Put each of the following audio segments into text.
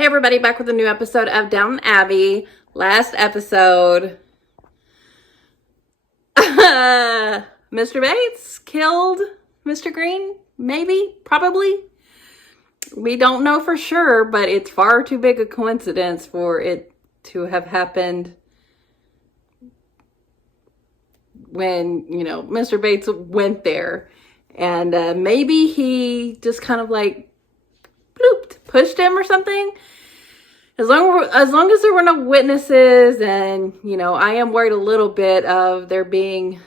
Hey everybody, back with a new episode of Downton Abbey. Last episode, Mr. Bates killed Mr. Green, maybe, probably. We don't know for sure, but it's far too big a coincidence for it to have happened when, Mr. Bates went there. And maybe he just kind of like blooped, pushed him or something. As long as there were no witnesses, and I am worried a little bit of there being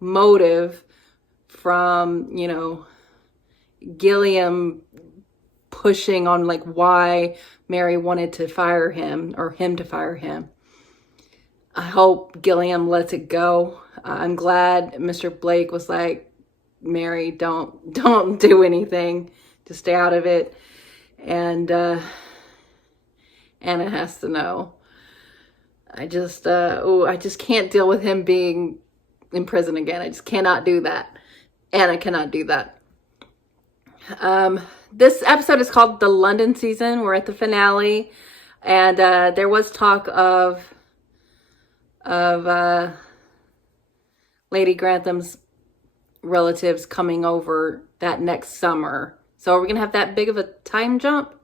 motive from Gilliam pushing on like why Mary wanted to fire him or him to fire him. I hope Gilliam lets it go. I'm glad Mr. Blake was like, Mary, don't do anything. Just stay out of it. And Anna has to know. I just can't deal with him being in prison again. I just cannot do that. Anna cannot do that. This episode is called The London Season. We're at the finale. And there was talk of Lady Grantham's relatives coming over that next summer. So are we going to have that big of a time jump?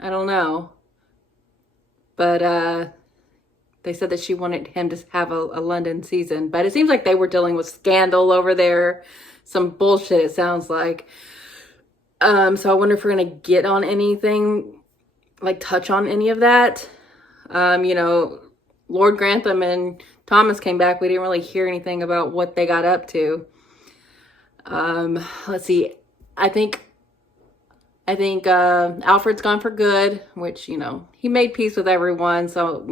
I don't know. But they said that she wanted him to have a London season. But it seems like they were dealing with scandal over there. Some bullshit, it sounds like. So I wonder if we're going to get on anything, like touch on any of that. Lord Grantham and Thomas came back. We didn't really hear anything about what they got up to. Let's see. I think Alfred's gone for good, which, he made peace with everyone. So,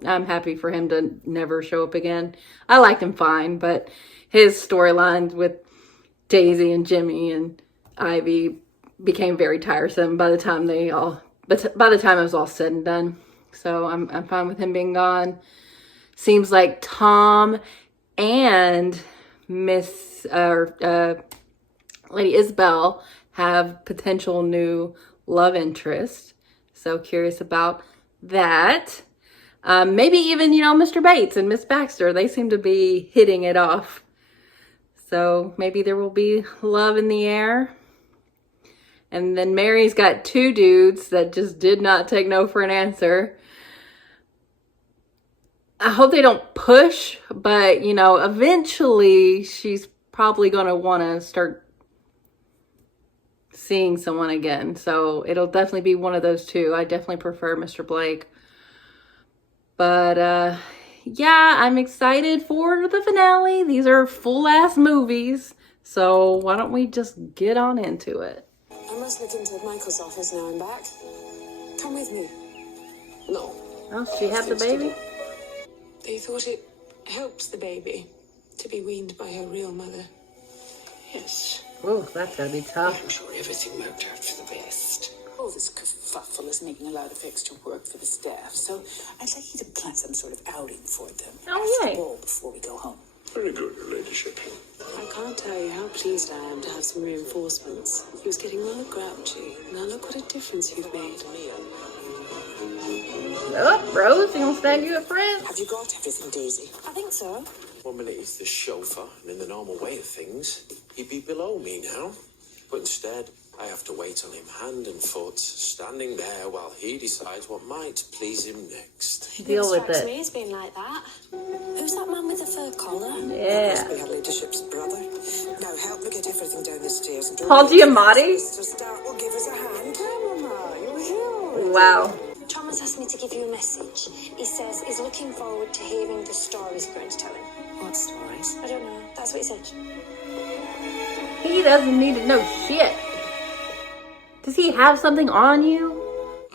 I'm happy for him to never show up again. I liked him fine, but his storylines with Daisy and Jimmy and Ivy became very tiresome by the time it was all said and done. So I'm fine with him being gone. Seems like Tom and Lady Isabel have potential new love interest. So curious about that. Maybe even, Mr. Bates and Miss Baxter, they seem to be hitting it off. So maybe there will be love in the air. And then Mary's got two dudes that just did not take no for an answer. I hope they don't push, but, eventually she's probably going to want to start seeing someone again. So it'll definitely be one of those two. I definitely prefer Mr. Blake. But, yeah, I'm excited for the finale. These are full-ass movies. So why don't we just get on into it? I must look into Michael's office now I'm back. Come with me. No. Oh, she had the baby? They thought it helps the baby to be weaned by her real mother. Yes. Oh, that's gotta be tough. I'm sure everything worked out for the best. All this kerfuffle is making a lot of extra work for the staff, so I'd like you to plan some sort of outing for them. Oh, after yay. the ball before we go home. Very good, Your Ladyship. I can't tell you how pleased I am to have some reinforcements. He was getting rather grouchy. Now look what a difference you've made. Oh, Rose, you gonna snag you a friend? Have you got everything, Daisy? I think so. 1 minute he's the chauffeur, and in the normal way of things, he'd be below me now. But instead, I have to wait on him hand and foot, standing there while he decides what might please him next. Deal with Strikes it. me as being like that. Who's that man with the fur collar? Yeah. Be her ladyship's brother. Now help me get everything down the stairs. And Paul Giamatti? Mr. Stark will give us a hand. Grandmama, you're here. Wow. Thomas asked me to give you a message. He says he's looking forward to hearing the stories you're going to tell him. What stories? I don't know. That's what he said. He doesn't need to know shit. Does he have something on you?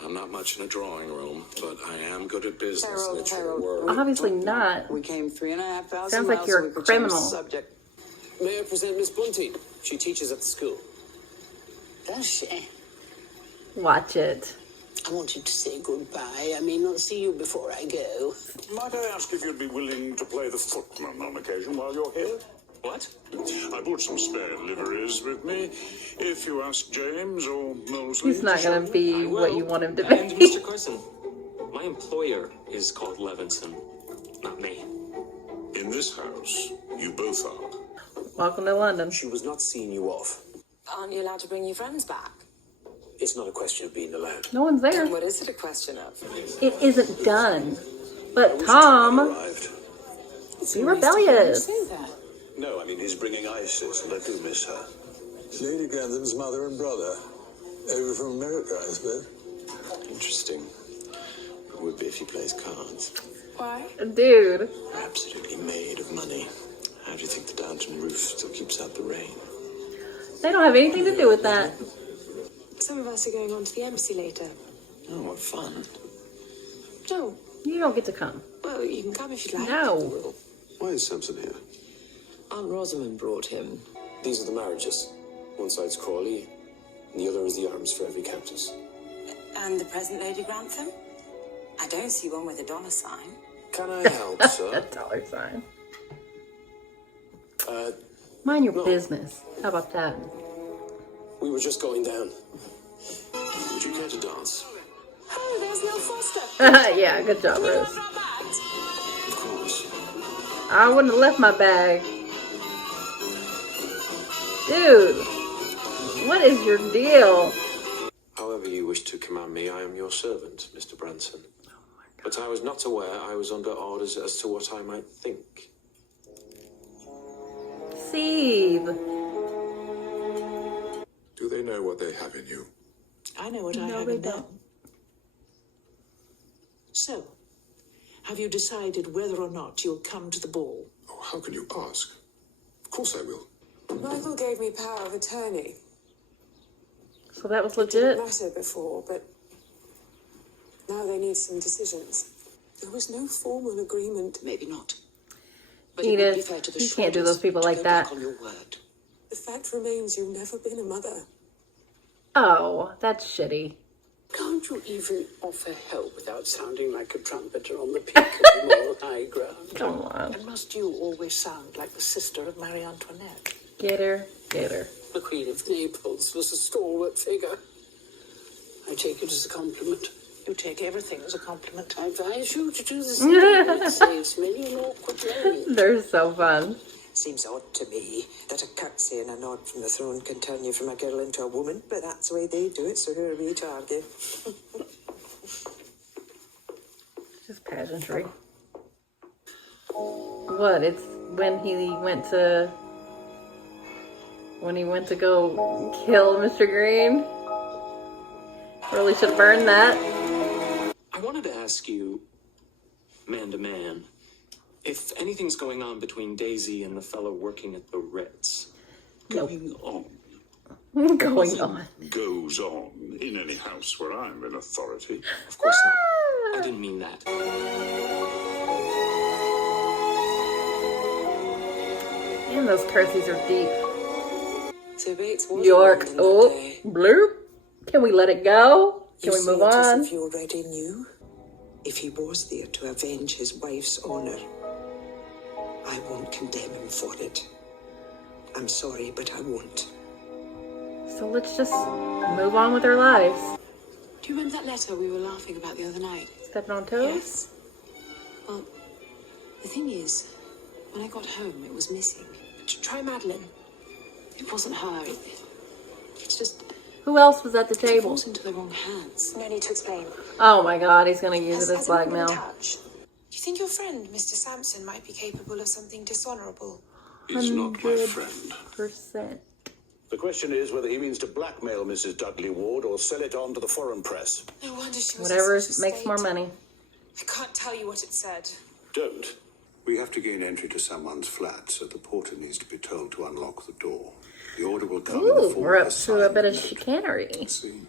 I'm not much in a drawing room, but I am good at business. Harold, It's your Harold. word. Obviously not. We came 3,500 Sounds like miles you're so a we could criminal. change the subject. May I present Miss Bunty? She teaches at the school. Does she? Watch it. I wanted to say goodbye. I may not see you before I go. Might I ask if you'd be willing to play the footman on occasion while you're here? What? I brought some spare liveries with me. If you ask James or Molesley... He's not gonna be what you want him to And be. Mr. Carson, my employer is called Levinson, not me. In this house, you both are. Welcome to London. She was not seeing you off. Aren't you allowed to bring your friends back? It's not a question of being allowed. No one's there. What is it a question of? It isn't done. But Tom, Arrived. be rebellious. Say that. No, I mean, he's bringing Isis, and I do miss her. Lady Grantham's mother and brother. Over from America, I suppose. Interesting. It would be if he plays cards. Why? Dude. Absolutely made of money. How do you think the Downton roof still keeps out the rain? They don't have anything to do with that. Some of us are going on to the embassy later. Oh, what fun. No. You don't get to come. Well, you can come if you'd like. No. Why is Samson here? Aunt Rosamond brought him. These are the marriages. One side's Crawley, and the other is the arms for every countess. And the present Lady Grantham? I don't see one with a dollar sign. Can I help, sir? Dollar sign. Uh, Mind your No. business. How about that? we were just going down. Would you care to dance? Oh, there's no Foster. Yeah, good job, Rose. Of course. I wouldn't have left my bag. Dude, what is your deal? However you wish to command me, I am your servant, Mr. Branson. But I was not aware I was under orders as to what I might think. Steve. Do they know what they have in you? I know what I No, have they in them. don't. So, have you decided whether or not you'll come to the ball? Oh, how can you ask? Of course I will. Michael gave me power of attorney. So that was Didn't legit? matter before, but now they need some decisions. There was no formal agreement. Maybe not. But it would be fair to Edith, the you can't do Shredders those people to like go that. back on your word. The fact remains you've never been a mother. Oh, that's shitty. Can't you even offer help without sounding like a trumpeter on the peak of the moral high ground? Come on. And must you always sound like the sister of Marie Antoinette? Get her. Get her. The Queen of Naples was a stalwart figure. I take it as a compliment. You take everything as a compliment. I advise you to do the same. It saves many an awkward moment. They're so fun. Seems odd to me that a curtsy and a nod from the throne can turn you from a girl into a woman, but that's the way they do it, so who are we to argue? Just pageantry. What? It's when he went to go kill Mr. Green. Really should burn that. I wanted to ask you, man to man, if anything's going on between Daisy and the fellow working at the Ritz. Going on. Going on. Goes on in any house where I'm in authority. Of course not. I didn't mean that. And those cursies are deep. So Bates was York. around in that Oh, day. bloop. Can we let it go? Can You we move see it as on? if you already knew. If he was there to avenge his wife's honour, I won't condemn him for it. I'm sorry, but I won't. So let's just move on with our lives. Do you remember that letter we were laughing about the other night? Stepping on toes? Yes. Well, the thing is, when I got home, it was missing. Try Madeline. It wasn't her. It's just... Who else was at the It table? falls into the wrong hands. No need to explain. Oh my god, he's gonna use it as Has anyone been in blackmail. touch? Do you think your friend, Mr. Sampson, might be capable of something dishonourable? He's not my friend. %. The question is whether he means to blackmail Mrs. Dudley Ward or sell it on to the foreign press. No wonder she was Whatever in such a makes state. more money. I can't tell you what it said. Don't. We have to gain entry to someone's flat, so the porter needs to be told to unlock the door. The order will come in the Ooh, form we're of up a to a bit of signed note. chicanery. Let's see.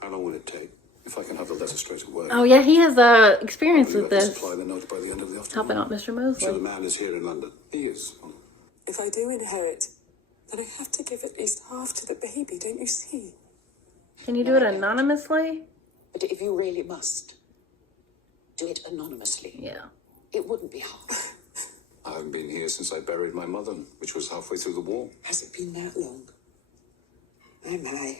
How long will it take? If I can have the letter straight away. Oh yeah, he has experience Will with you let me this. supply the note by the end of the afternoon? Helping out Mr. So the Mosley. man is here in London. He is. If I do inherit, then I have to give at least half to the baby, don't you see? Can you do it anonymously? But if you really must, do it anonymously. Yeah. It wouldn't be hard. I haven't been here since I buried my mother, which was halfway through the war. Has it been that long? Oh my.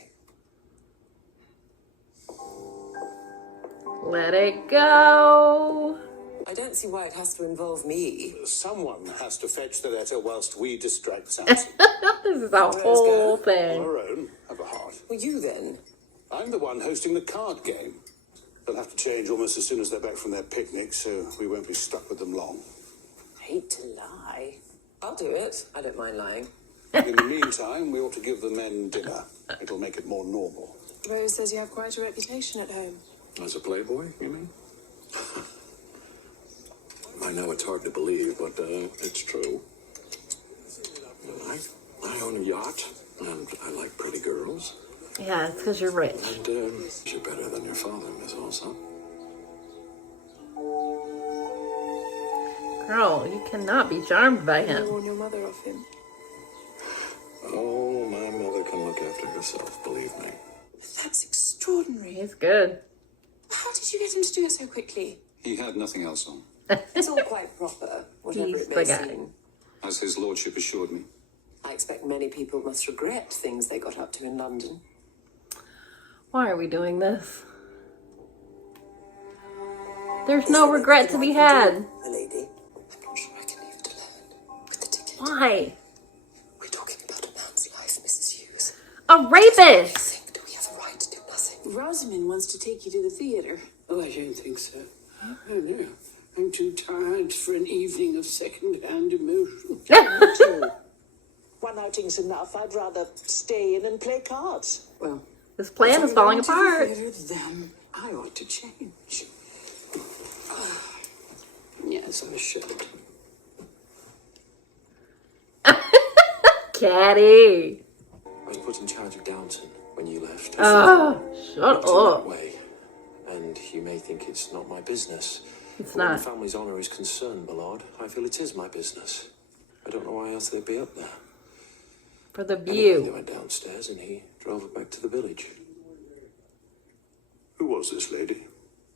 Let it go. I don't see why it has to involve me. Someone has to fetch the letter whilst we distract Samson. This is a whole thing. On our own, have a heart. Well, you then? I'm the one hosting the card game. They'll have to change almost as soon as they're back from their picnic, so we won't be stuck with them long. Hate to lie. I'll do it. I don't mind lying. In the meantime, we ought to give the men dinner. It'll make it more normal. Rose says you have quite a reputation at home. As a playboy, you mean? I know it's hard to believe, but it's true. I own a yacht, and I like pretty girls. Yeah, it's because you're rich. And you're better than your father, Miss Olson. Girl, you cannot be charmed by You him. warn your mother of him. Oh, my mother can look after herself, believe me. That's extraordinary. He's good. How did you get him to do it so quickly? He had nothing else on, It's all quite proper, whatever He's it the may guy. seem. as his lordship assured me. I expect many people must regret things they got up to in London. Why are we doing this? There's no regret to be had. My lady, I'm not sure I can leave it alone. With the ticket. Why? We're talking about a man's life, Mrs. Hughes. A rapist! Do we have a right to do nothing? Rosamond wants to take you to the theater. Oh, I don't think so. Oh, no. I'm too tired for an evening of second-hand emotion. One outing's enough. I'd rather stay in and play cards. Well, This plan is falling if I'm going apart. to the theater, then I ought to change. Yes, I should. Caddy. I was put in charge of Downton when you left. Oh, shut Not in that up. way. And you may think it's not my business. It's When not. the family's honour is concerned, my lord, I feel it is my business. I don't know why else they'd be up there. For the Anyway, they view. went downstairs and he drove her back to the village. Who was this lady?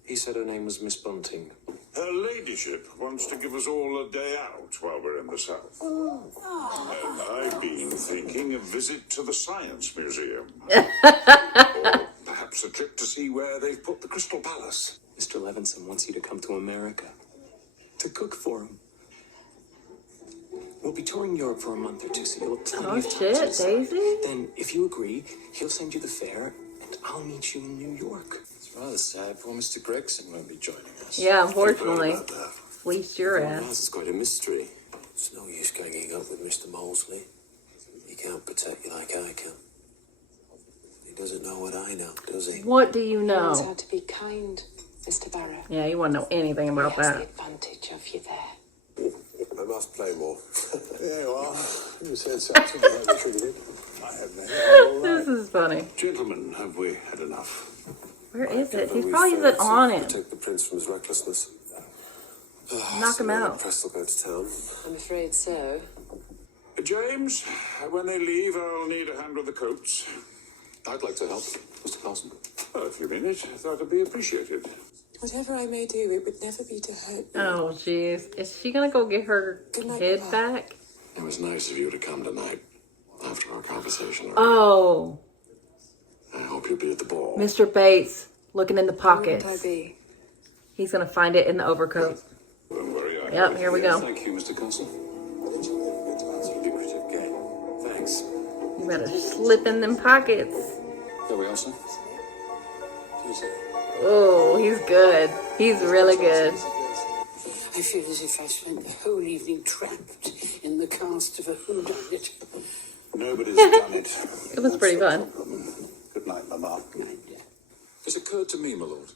He said her name was Miss Bunting. Her ladyship wants to give us all a day out while we're in the south. And I've been thinking a visit to the Science Museum. Or perhaps a trip to see where they've put the Crystal Palace. Mr. Levinson wants you to come to America to cook for him. We'll be touring Europe for a month or two, so you'll have plenty Oh of time to shit, decide. Daisy? Then, if you agree, he'll send you the fare, and I'll meet you in New York. It's rather sad poor Mr. Gregson won't be joining us. Yeah, unfortunately. About that. Fleeced your Well, ass. it's quite a mystery. It's no use ganging up with Mr. Molesley. He can't protect you like I can. He doesn't know what I know, does he? What do you He knows know? how to be kind, Mr. Barrow. Yeah, you want to know anything about He has the that. advantage of you there. I must play more. There you are. You said something about the treated it. I have no. This is funny. Gentlemen, have we had enough? Where is it? He We've probably isn't on it. Protect the prince from his recklessness. Knock him out. Press will go to town. I'm afraid so. James, when they leave, I'll need a hand with the coats. I'd like to help, Mr. Carson. Well, if you mean it, that would be appreciated. Whatever I may do, it would never be to hurt you. Oh, jeez. Is she gonna go get her kid back? It was nice of you to come tonight after our conversation. Oh, I hope you'll be at the ball. Mr. Bates looking in the pockets. Won't I be? He's gonna find it in the overcoat. Don't worry, I Yep, here we go. Thank you, Mr. Carson. Lucrative game. Thanks. You better slip in them pockets. There we are, sir. Oh, he's good. He's really good. I feel as if I spent the whole evening trapped in the cast of a whodunit. Nobody's done it. It was pretty fun. Good night, Mama. It occurred to me, my lord,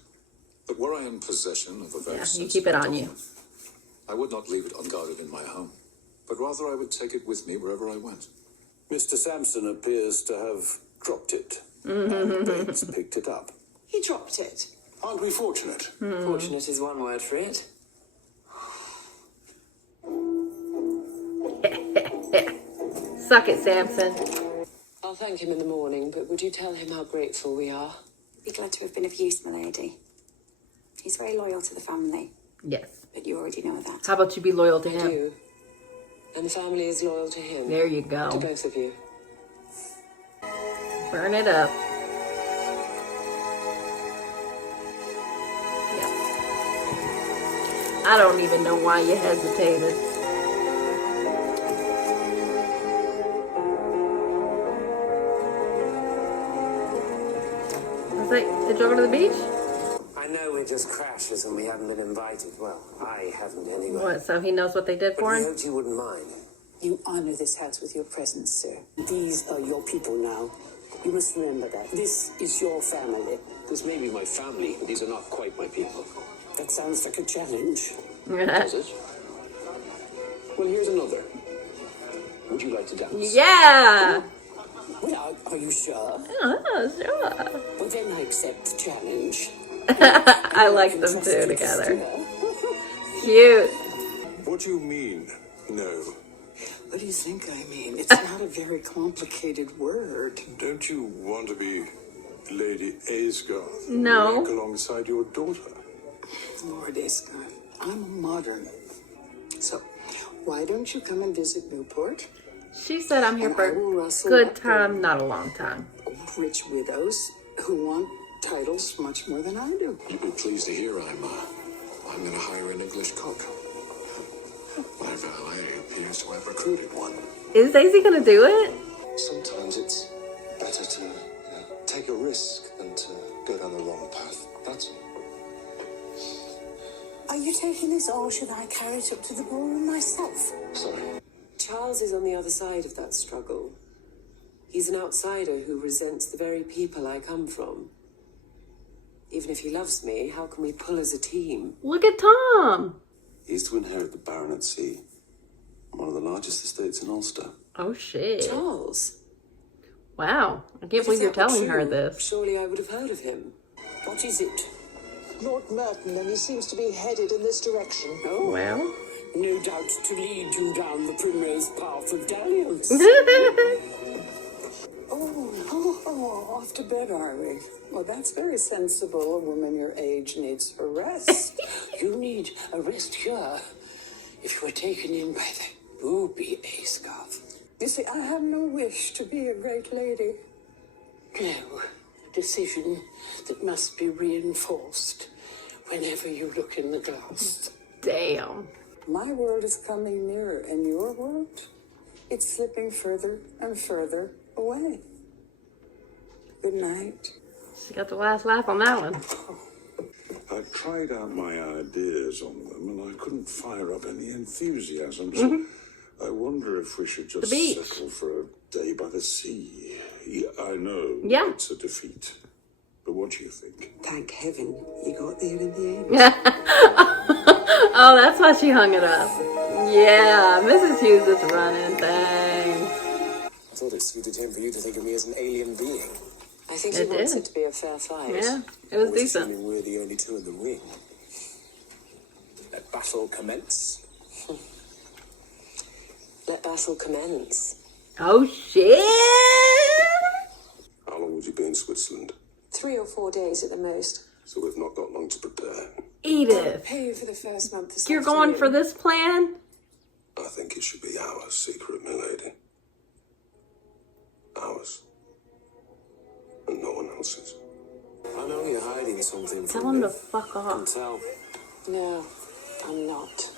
that were I in possession of a very Yeah, you sensitive keep it on you. document, I would not leave it unguarded in my home, but rather I would take it with me wherever I went. Mr. Sampson appears to have dropped it. And Bates picked it up. He dropped it. Aren't we fortunate? Fortunate is one word for it. Suck it, Samson. I'll thank him in the morning, but would you tell him how grateful we are? Be glad to have been of use, my lady. He's very loyal to the family, Yes. but you already know that. How about you be loyal to I him? do. And the family is loyal to him. There you go. To both of you. Burn it up. Yeah. I don't even know why you hesitated. Was like, did you go to the beach? I know we're just crashers and we haven't been invited. Well, I haven't anyway. What, so he knows what they did for But I him? hoped you wouldn't mind. You honor this house with your presence, sir. These are your people now. You must remember that. This is your family. This may be my family, but these are not quite my people. That sounds like a challenge. Does it? Well, here's another. Would you like to dance? Yeah! Well, are you sure? Oh, sure. Well, then I accept the challenge. I like them two together. Cute. What do you mean, no? What do you think I mean? It's not a very complicated word. Don't you want to be Lady Aysgarth? No. Walk alongside your daughter. Lord Aysgarth, I'm a modern. So, why don't you come and visit Newport? She said I'm here And for I will a rustle good up the time, not a long time. rich widows who want titles much more than I do. You'd be pleased to hear I'm going to hire an English cook. My valet appears to have recruited one. Is Daisy gonna do it? Sometimes it's better to take a risk than to go down the wrong path. That's all. Are you taking this, or should I carry it up to the ballroom myself? Sorry. Charles is on the other side of that struggle. He's an outsider who resents the very people I come from. Even if he loves me, how can we pull as a team? Look at Tom. He's to inherit the baronetcy, one of the largest estates in Ulster. Oh shit. Charles? Wow. I can't If believe you're that were telling her true, this. Surely I would have heard of him. What is it? Lord Merton, and he seems to be headed in this direction. Oh, Well. no doubt to lead you down the primrose path of dalliance. Off to bed, are we? Well, that's very sensible. A woman your age needs her rest. You need a rest here if you were taken in by the booby Aysgarth. You see, I have no wish to be a great lady. No, decision that must be reinforced whenever you look in the glass. Damn. My world is coming nearer, and your world, it's slipping further and further away. Good night. She got the last laugh on that one. I tried out my ideas on them and I couldn't fire up any enthusiasm. So I wonder if we should just settle for a day by the sea. Yeah, I know it's a defeat. But what do you think? Thank heaven you got there in the end. Oh, that's why she hung it up. Yeah, Mrs. Hughes is running things. I thought it suited him for you to think of me as an alien being. I think he wants it to be a fair fight. Yeah, it was decent. Assuming we're the only two in the ring. Let battle commence. Let battle commence. Oh, shit! How long would you be in Switzerland? 3 or 4 days at the most. So we've not got long to prepare. Edith, Pay you for the first month this you're going for this plan? I think it should be our secret, milady. Ours. And no one else's. I know you're hiding something from Tell him me. to fuck I can off. tell. No, I'm not.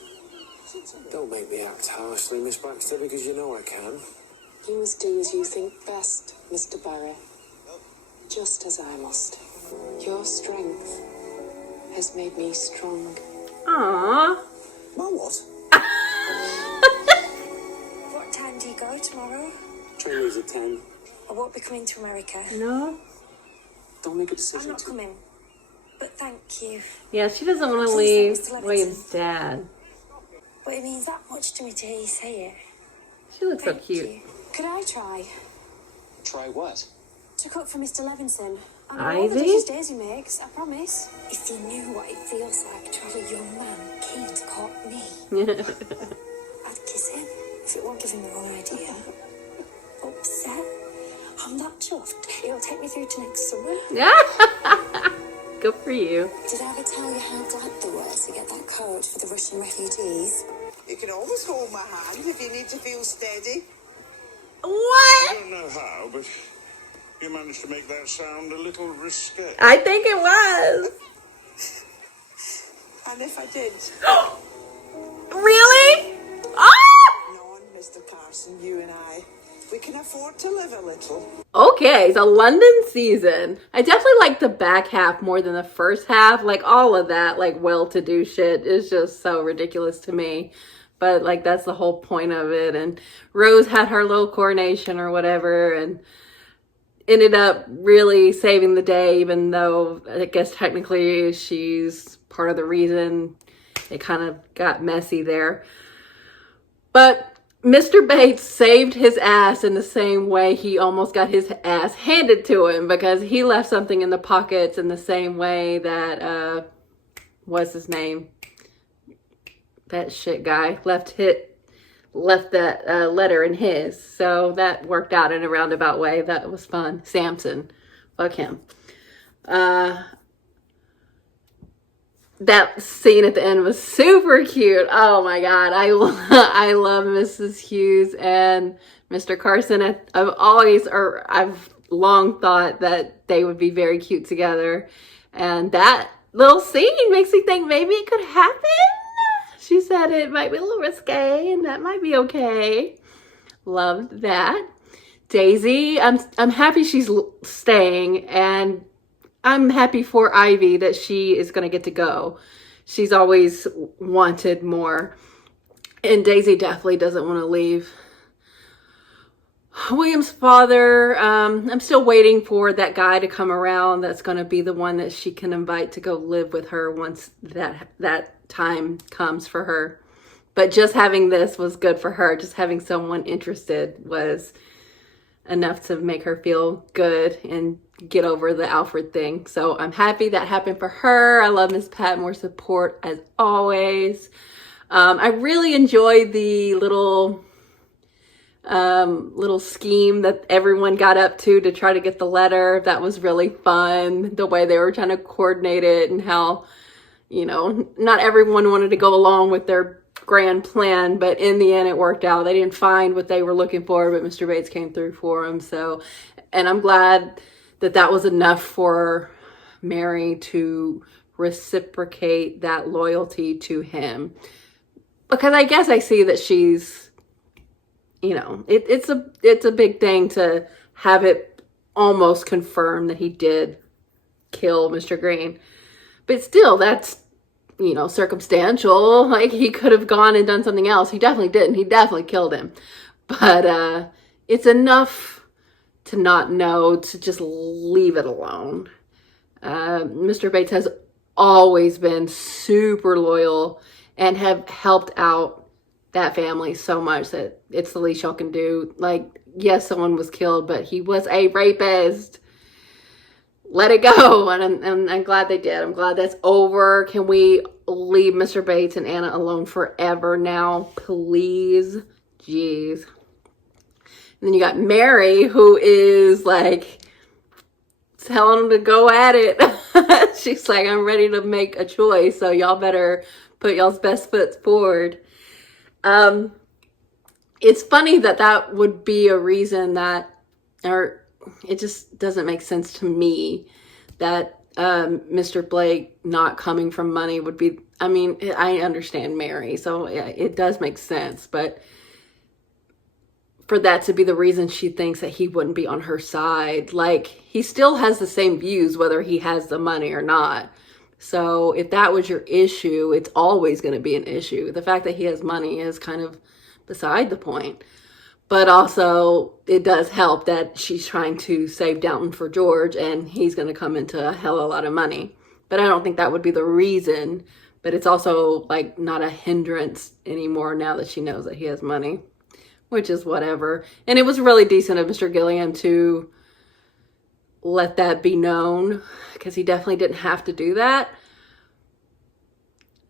Don't make me act harshly, Miss Baxter, because you know I can. You must do as you think best, Mr. Barry. Just as I must. Your strength has made me strong. Aww. My what? What time do you go tomorrow? Train leaves at 10. I won't be coming to America. No? Don't make a I'm decision. not coming. But thank you. Yeah, she doesn't want to Please leave don't, Mr. William's dad. But it means that much to me to hear you say it. She looks so Thank cute. you. Could I try Try what? to cook for Mr. Levinson? I know all the Ivy? dishes Daisy makes, I promise. If you knew what it feels like to have a young man keen to court me, I'd kiss him if it won't give him the wrong idea. Upset? I'm that chuffed. It'll take me through to next summer. Good for you. Did I ever tell you how glad they were to get that code for the Russian refugees? You can always hold my hand if you need to feel steady. I What? don't know how, but you managed to make that sound a little risque. I think it was. And if I did, Really? Ah! no, Mr. Carson, you and I, we can afford to live a little. Okay, so London season. I definitely like the back half more than the first half. Like all of that, like well-to-do shit is just so ridiculous to me. But like that's the whole point of it. And Rose had her little coronation or whatever and ended up really saving the day, even though I guess technically she's part of the reason it kind of got messy there. But Mr. Bates saved his ass in the same way he almost got his ass handed to him, because he left something in the pockets in the same way that, what's his name? That shit guy left that letter in his. So that worked out in a roundabout way. That was fun. Samson. Fuck him. That scene at the end was super cute. Oh my god, I love Mrs. Hughes and Mr. Carson. I've long thought that they would be very cute together, and that little scene makes me think maybe it could happen. She said it might be a little risque, and that might be okay. Loved that. Daisy, I'm happy she's staying, and I'm happy for Ivy that she is going to get to go. She's always wanted more. And Daisy definitely doesn't want to leave. William's father, I'm still waiting for that guy to come around that's going to be the one that she can invite to go live with her once that time comes for her. But just having this was good for her. Just having someone interested was enough to make her feel good and get over the Alfred thing. So I'm happy that happened for her. I love Miss Patmore's support as always. I really enjoyed the little scheme that everyone got up to try to get the letter. That was really fun. The way they were trying to coordinate it and how, you know, not everyone wanted to go along with their grand plan, but in the end it worked out. They didn't find what they were looking for, but Mr. Bates came through for them. So, and I'm glad that was enough for Mary to reciprocate that loyalty to him, because I guess I see that she's, you know, it's a big thing to have it almost confirmed that he did kill Mr. Green, but still that's, you know, circumstantial. Like he could have gone and done something else. He definitely didn't. He definitely killed him. But it's enough to not know, to just leave it alone. Mr. Bates has always been super loyal and have helped out that family so much that it's the least y'all can do. Like, yes, someone was killed, but he was a rapist. Let it go. And I'm glad they did. I'm glad that's over. Can we leave Mr. Bates and Anna alone forever now, please? Jeez. And then you got Mary, who is like telling him to go at it. She's like, I'm ready to make a choice, so y'all better put y'all's best foot forward. It's funny that would be a reason that, or it just doesn't make sense to me that Mr. Blake not coming from money would be, I mean, I understand Mary, so yeah, it does make sense, but for that to be the reason she thinks that he wouldn't be on her side, like he still has the same views whether he has the money or not. So if that was your issue, it's always going to be an issue. The fact that he has money is kind of beside the point. But also, it does help that she's trying to save Downton for George, and he's going to come into a hell of a lot of money. But I don't think that would be the reason. But it's also, like, not a hindrance anymore now that she knows that he has money, which is whatever. And it was really decent of Mr. Gilliam to let that be known, because he definitely didn't have to do that.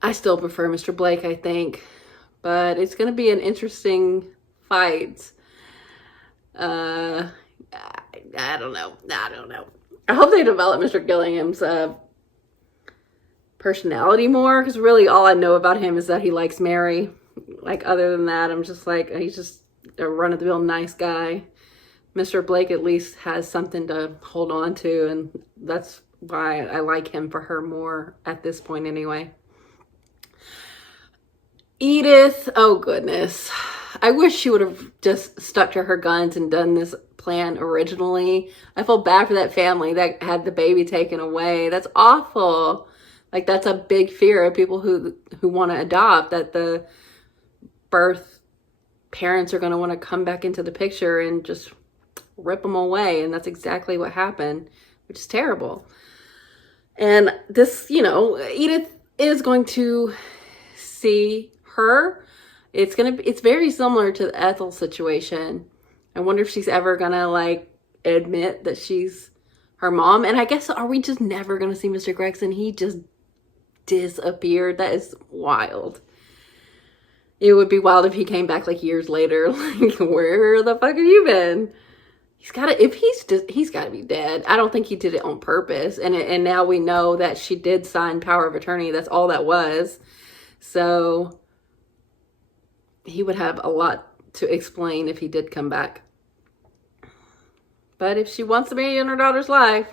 I still prefer Mr. Blake, I think. But it's going to be an interesting fight. I don't know. I hope they develop Mr. Gilliam's personality more, because really all I know about him is that he likes Mary. like, other than that, I'm just like, he's just a run-of-the-mill nice guy. Mr. Blake at least has something to hold on to, and that's why I like him for her more at this point anyway. Edith, oh goodness. I wish she would have just stuck to her guns and done this plan originally. I feel bad for that family that had the baby taken away. That's awful. Like, that's a big fear of people who want to adopt, that the birth parents are going to want to come back into the picture and just rip them away. And that's exactly what happened, which is terrible. And this, Edith is going to see her. It's very similar to the Ethel situation. I wonder if she's ever gonna like admit that she's her mom. And I guess, are we just never gonna see Mr. Gregson? He just disappeared. That is wild. It would be wild if he came back like years later. Like, where the fuck have you been? He's gotta be dead. I don't think he did it on purpose. And now we know that she did sign power of attorney. That's all that was. So he would have a lot to explain if he did come back. But if she wants to be in her daughter's life,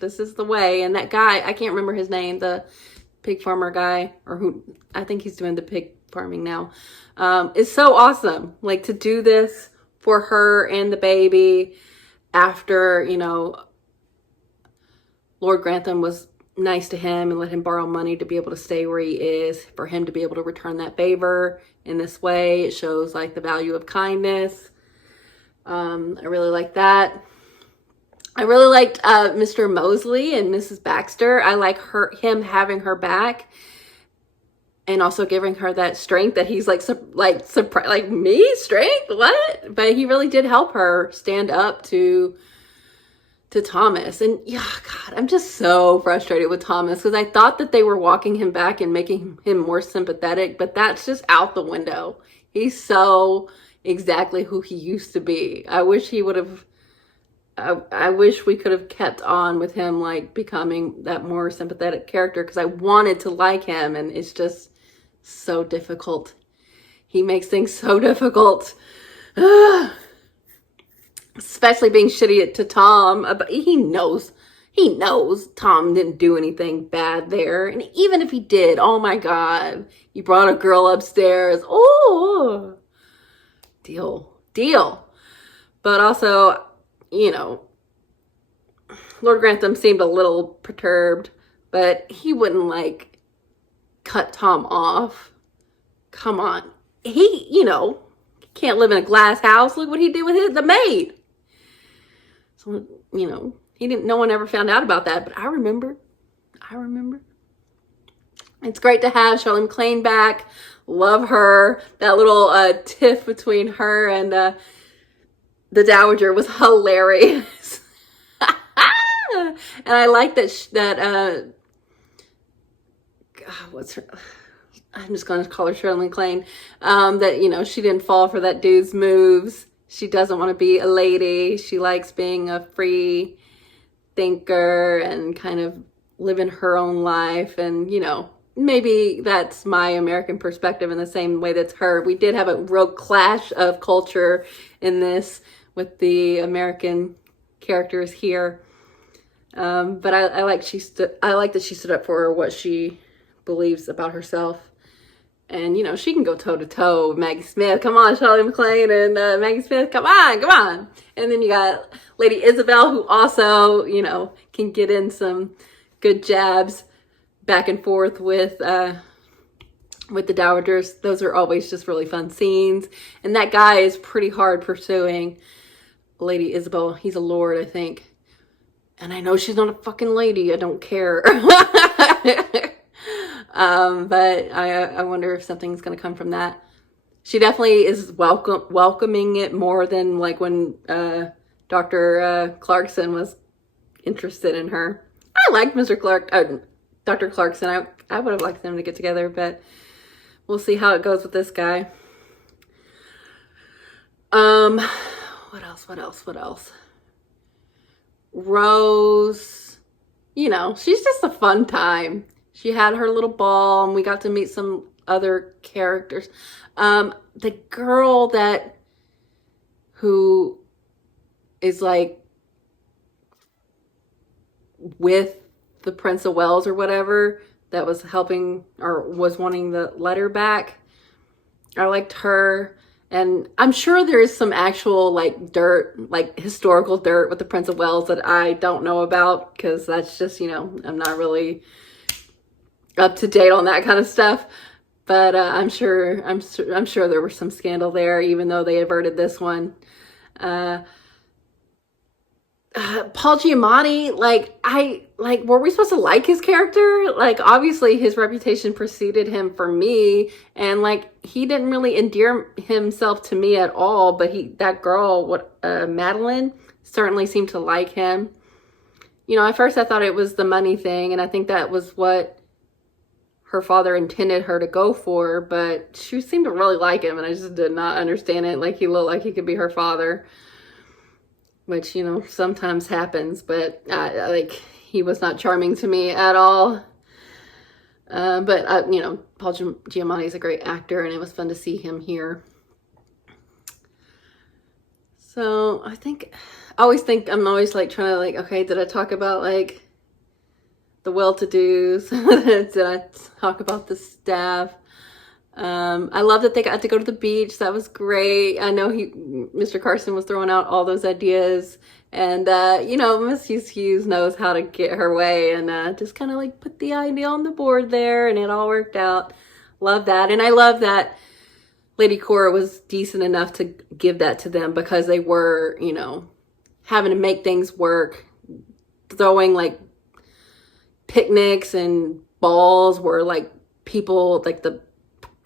this is the way. And that guy, I can't remember his name, the pig farmer guy, or who, I think he's doing the pig farming now, is so awesome. Like, to do this for her and the baby after, Lord Grantham was nice to him and let him borrow money to be able to stay where he is, for him to be able to return that favor in this way. It shows like the value of kindness. I really like that. I really liked Mr. Mosley and Mrs. Baxter. I like him having her back and also giving her that strength that he's like me strength, what? But he really did help her stand up to Thomas. And yeah, God, I'm just so frustrated with Thomas, because I thought that they were walking him back and making him more sympathetic, but that's just out the window. He's so exactly who he used to be. I wish he would have, I wish we could have kept on with him, like, becoming that more sympathetic character, because I wanted to like him, and it's just so difficult. He makes things so difficult. Especially being shitty to Tom. But he knows Tom didn't do anything bad there. And even if he did, oh my God, you brought a girl upstairs. Oh, deal. But also, Lord Grantham seemed a little perturbed, but he wouldn't like cut Tom off. Come on. He, can't live in a glass house. Look what he did with the maid. So, no one ever found out about that, but I remember. It's great to have Shirley MacLaine back. Love her. That little tiff between her and the Dowager was hilarious. And I like that what's her, I'm just going to call her Shirley MacLaine, that, she didn't fall for that dude's moves. She doesn't want to be a lady. She likes being a free thinker and kind of living her own life. And, maybe that's my American perspective in the same way that's her. We did have a real clash of culture in this with the American characters here. But I like that she stood up for what she believes about herself. And, she can go toe-to-toe with Maggie Smith. Come on, Shirley MacLaine and Maggie Smith. Come on. And then you got Lady Isabel, who also, can get in some good jabs back and forth with the Dowagers. Those are always just really fun scenes. And that guy is pretty hard pursuing Lady Isabel. He's a lord, I think. And I know she's not a fucking lady. I don't care. But I wonder if something's going to come from that. She definitely is welcoming it more than like when Dr. Clarkson was interested in her. I liked Dr. Clarkson. I would have liked them to get together, but we'll see how it goes with this guy. What else? Rose, she's just a fun time. She had her little ball, and we got to meet some other characters. The girl who is like with the Prince of Wales or whatever, that was helping or was wanting the letter back. I liked her. And I'm sure there's some actual like dirt, like historical dirt with the Prince of Wales that I don't know about, because that's just, you know, I'm not really up to date on that kind of stuff. But I'm sure there was some scandal there, even though they averted this one. Paul Giamatti, were we supposed to like his character? Like, obviously his reputation preceded him for me, and like, he didn't really endear himself to me at all, but that girl, Madeline, certainly seemed to like him. You know, at first I thought it was the money thing, and I think that was what her father intended her to go for, but she seemed to really like him, and I just did not understand it. Like, he looked like he could be her father, which, you know, sometimes happens, but he was not charming to me at all. But you know, Paul Giamatti is a great actor, and it was fun to see him here. So I'm always like trying to like, okay, did I talk about like the well-to-dos? Did I talk about the staff? I love that they got to go to the beach. That was great. I know Mr. Carson was throwing out all those ideas, and you know, Miss Hughes knows how to get her way, and just kind of like put the idea on the board there, and it all worked out. Love that. And I love that Lady Cora was decent enough to give that to them, because they were, you know, having to make things work, throwing like picnics and balls where like people, like the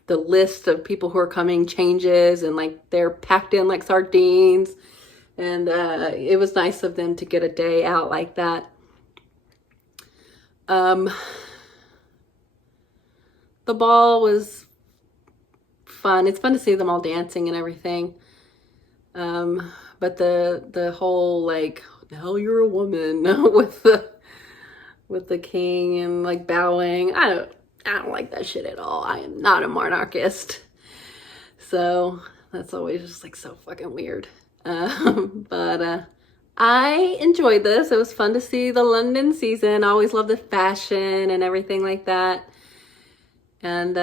list of people who are coming changes, and like they're packed in like sardines, and it was nice of them to get a day out like that. The ball was fun. It's fun to see them all dancing and everything. But the whole like, now you're a woman with the king and like bowing, I don't like that shit at all. I am not a monarchist. So that's always just like so fucking weird. But I enjoyed this. It was fun to see the London season. I always love the fashion and everything like that. And,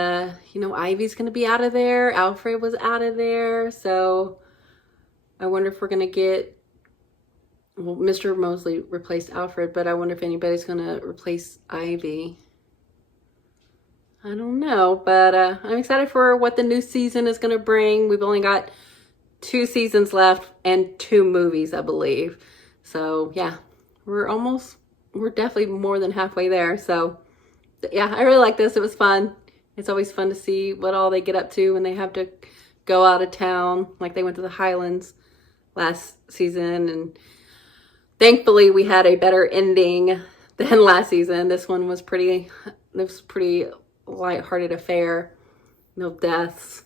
you know, Ivy's going to be out of there. Alfred was out of there. So I wonder if we're going to get, well, Mr. Mosley replaced Alfred, but I wonder if anybody's going to replace Ivy. I don't know, but I'm excited for what the new season is going to bring. We've only got 2 seasons left and 2 movies, I believe. So yeah, we're definitely more than halfway there. So yeah, I really like this. It was fun. It's always fun to see what all they get up to when they have to go out of town. Like they went to the Highlands last season, and thankfully we had a better ending than last season. This one was pretty lighthearted affair, no deaths,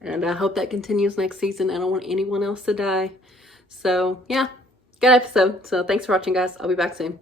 and I hope that continues next season. I don't want anyone else to die. So yeah, good episode. So thanks for watching, guys. I'll be back soon.